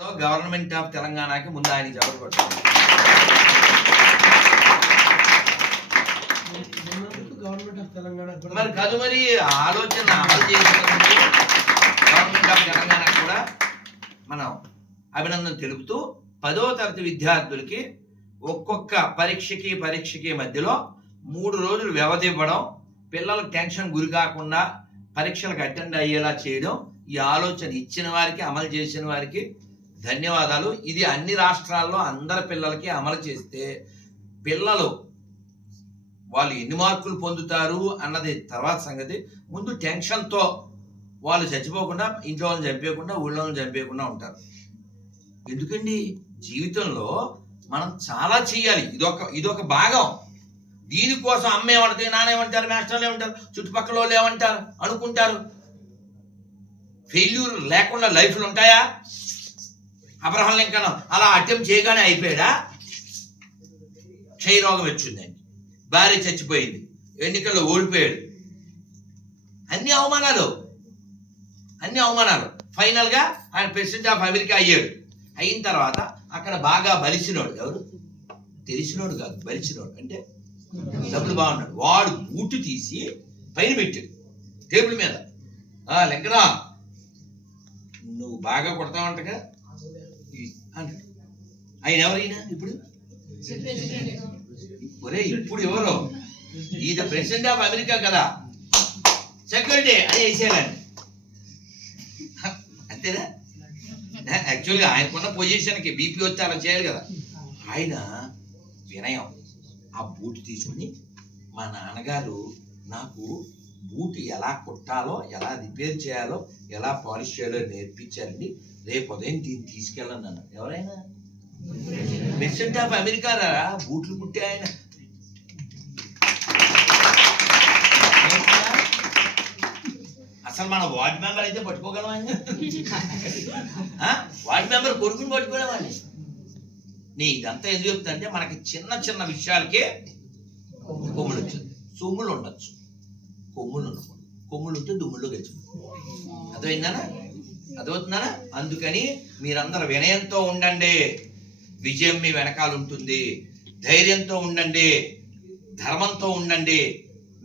Government of తెలంగాణకి ముందు ఆయన జవరు మరి కాదు మరి ఆలోచన అమలు చేసినందుకు గవర్నమెంట్ ఆఫ్ తెలంగాణ కూడా మనం అభినందన తెలుపుతూ 10వ తరగతి విద్యార్థులకి ఒక్కొక్క పరీక్షకి మధ్యలో 3 రోజులు వ్యవధి ఇవ్వడం, పిల్లలకు టెన్షన్ గురి కాకుండా పరీక్షలకు అటెండ్ అయ్యేలా చేయడం, ఈ ఆలోచన ఇచ్చిన వారికి అమలు చేసిన వారికి ధన్యవాదాలు. ఇది అన్ని రాష్ట్రాల్లో అందరి పిల్లలకి అమలు చేస్తే పిల్లలు వాళ్ళు ఎన్ని మార్కులు పొందుతారు అన్నది తర్వాత సంగతి. ముందు టెన్షన్తో వాళ్ళు చచ్చిపోకుండా, ఇంట్లో వాళ్ళని చంపేయకుండా, ఊళ్ళో వాళ్ళని చంపేయకుండా ఉంటారు. ఎందుకండి, జీవితంలో మనం చాలా చెయ్యాలి. ఇదొక భాగం. దీనికోసం అమ్మ ఏమంటారు, నాన్న ఏమంటారు, మాస్టర్లు ఏమంటారు, చుట్టుపక్కల వాళ్ళు ఏమంటారు అనుకుంటారు. ఫెయిల్యూర్ లేకుండా లైఫ్లు ఉంటాయా? అబ్రహం లింకన్ అలా అటెంప్ట్ చేయగానే అయిపోయాడా? క్షయరోగం వచ్చిందండి, భార్య చచ్చిపోయింది, ఎన్నికల్లో ఓడిపోయాడు. అన్ని అవమానాలు. ఫైనల్గా ఆయన ప్రెసిడెంట్ ఆఫ్ అమెరికా అయ్యాడు. అయిన తర్వాత అక్కడ బాగా బలిసినోడు, ఎవరు తెలిసినోడు కాదు, బలిసినోడు అంటే డబ్బులు బాగున్నాడు, వాడు బూటు తీసి పైన పెట్టాడు టేబుల్ మీద. లింకనా, నువ్వు బాగా కొడతావంటగా అంటాడు. ఆయన ఎవరైనా ఇప్పుడు ఇప్పుడు ఎవరు? ఈయన ప్రెసిడెంట్ ఆఫ్ అమెరికా కదా, సెక్యూరిటీ అని వేసేయాలండి. అంతేనా? యాక్చువల్గా ఆయనకున్న పొజిషన్కి బీపీ వచ్చి అలా చేయాలి కదా. ఆయన వినయం, ఆ బూట్ తీసుకుని మా నాన్నగారు నాకు బూట్ ఎలా కుట్టాలో, ఎలా రిపేర్ చేయాలో, ఎలా పాలిష్ చేయాలో నేర్పించారండి, రేపు ఉదయం దీన్ని తీసుకెళ్ళండి అన్నారు. ఎవరైనా ప్రెసిడెంట్ ఆఫ్ అమెరికా బూట్లు కుట్టే ఆయన. అసలు మన వార్డ్ మెంబర్ అయితే పట్టుకోగలమా? వార్డ్ మెంబర్ కొడుకుని పట్టుకోలేమండి. ఇదంతా ఎందుకు చెప్తుందంటే మనకి చిన్న విషయాలకే కొమ్ములు వచ్చింది. సొమ్ములు ఉండొచ్చు, కొమ్ములు ఉండకూడదు. కొమ్ములు ఉంటే దుమ్ముల్లో గెలుచుకుంటాం. అదవుతుందా? అందుకని మీరందరూ వినయంతో ఉండండి, విజయం మీ వెనకాల ఉంటుంది. ధైర్యంతో ఉండండి, ధర్మంతో ఉండండి,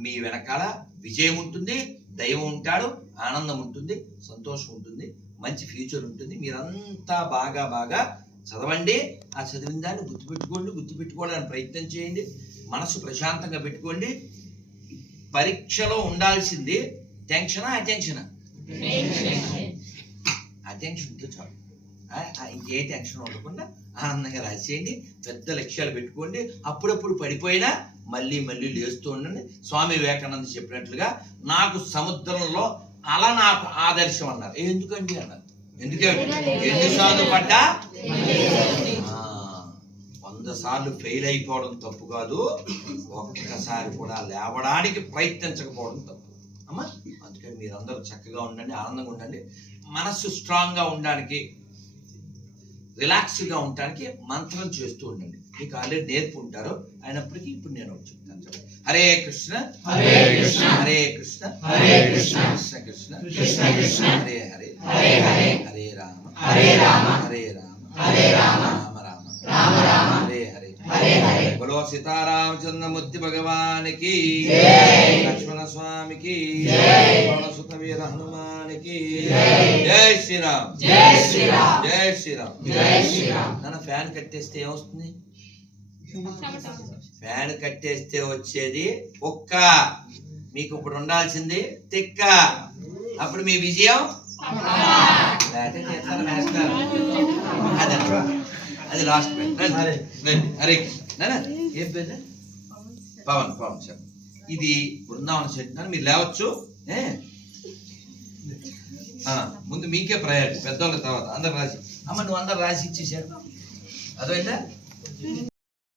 మీ వెనకాల విజయం ఉంటుంది, దైవం ఉంటాడు, ఆనందం ఉంటుంది, సంతోషం ఉంటుంది, మంచి ఫ్యూచర్ ఉంటుంది. మీరంతా బాగా చదవండి. ఆ చదివిన దాన్ని గుర్తుపెట్టుకోవడానికి ప్రయత్నం చేయండి. మనసు ప్రశాంతంగా పెట్టుకోండి. పరీక్షలో ఉండాల్సింది టెన్షనా అటెన్షనా? అటెన్షన్ ఉంటే చాలు, ఇంకే టెన్షన్ ఉండకుండా ఆనందంగా రాసేయండి. పెద్ద లక్ష్యాలు పెట్టుకోండి. అప్పుడప్పుడు పడిపోయినా మళ్ళీ లేస్తూ ఉండండి. స్వామి వివేకానంద చెప్పినట్లుగా నాకు సముద్రంలో అలా నాకు ఆదర్శం అన్నారు. ఎందుకండి అన్నారు. ఎందుకంటే ఎన్నిసార్లు పడ్డా 100 సార్లు ఫెయిల్ అయిపోవడం తప్పు కాదు, ఒక్కసారి కూడా లేవడానికి ప్రయత్నించకపోవడం తప్పు అమ్మా. అందుకని మీరందరూ చక్కగా ఉండండి, ఆనందంగా ఉండండి. మనస్సు స్ట్రాంగ్గా ఉండడానికి, రిలాక్స్గా ఉండడానికి మంత్రం చేస్తూ ఉండండి. మీకు ఆల్రెడీ నేర్పుంటారు, అయినప్పటికీ ఇప్పుడు నేను చెప్తాను. హరే కృష్ణ హరే కృష్ణ హరే కృష్ణ హరే కృష్ణ కృష్ణ కృష్ణ కృష్ణ కృష్ణ హరే హరే హరే హరే హరే రామ హరే రామ హరే రామ హరే రామ రామ రామ రామ రామ హరే హరే హరే హరే. బలో సీతారామచంద్రమూర్తి భగవానికి జై, లక్ష్మణ స్వామికి జై, పవనసుత వీర హనుమానికి జై శ్రీరామ్ జై శ్రీరామ్ జై శ్రీరామ్ జై శ్రీరామ్. నన్ను ఫ్యాన్ కట్టేస్తే ఏమొస్తుంది? ఫ్యాన్ కట్టేస్తే వచ్చేది ఒక్క. మీకు ఇప్పుడు ఉండాల్సింది తిక్క. అప్పుడు మీ విజయం అది లాస్ట్. హరే ఏం పేరు? పవన్ సార్. ఇది బృందావన చెట్టు, మీరు లేవచ్చు. ముందు మీకే ప్రయారిటీ, పెద్దవాళ్ళ తర్వాత అందరు రాసి. అమ్మ నువ్వు అందరు రాసి ఇచ్చేసారు, అదైందా?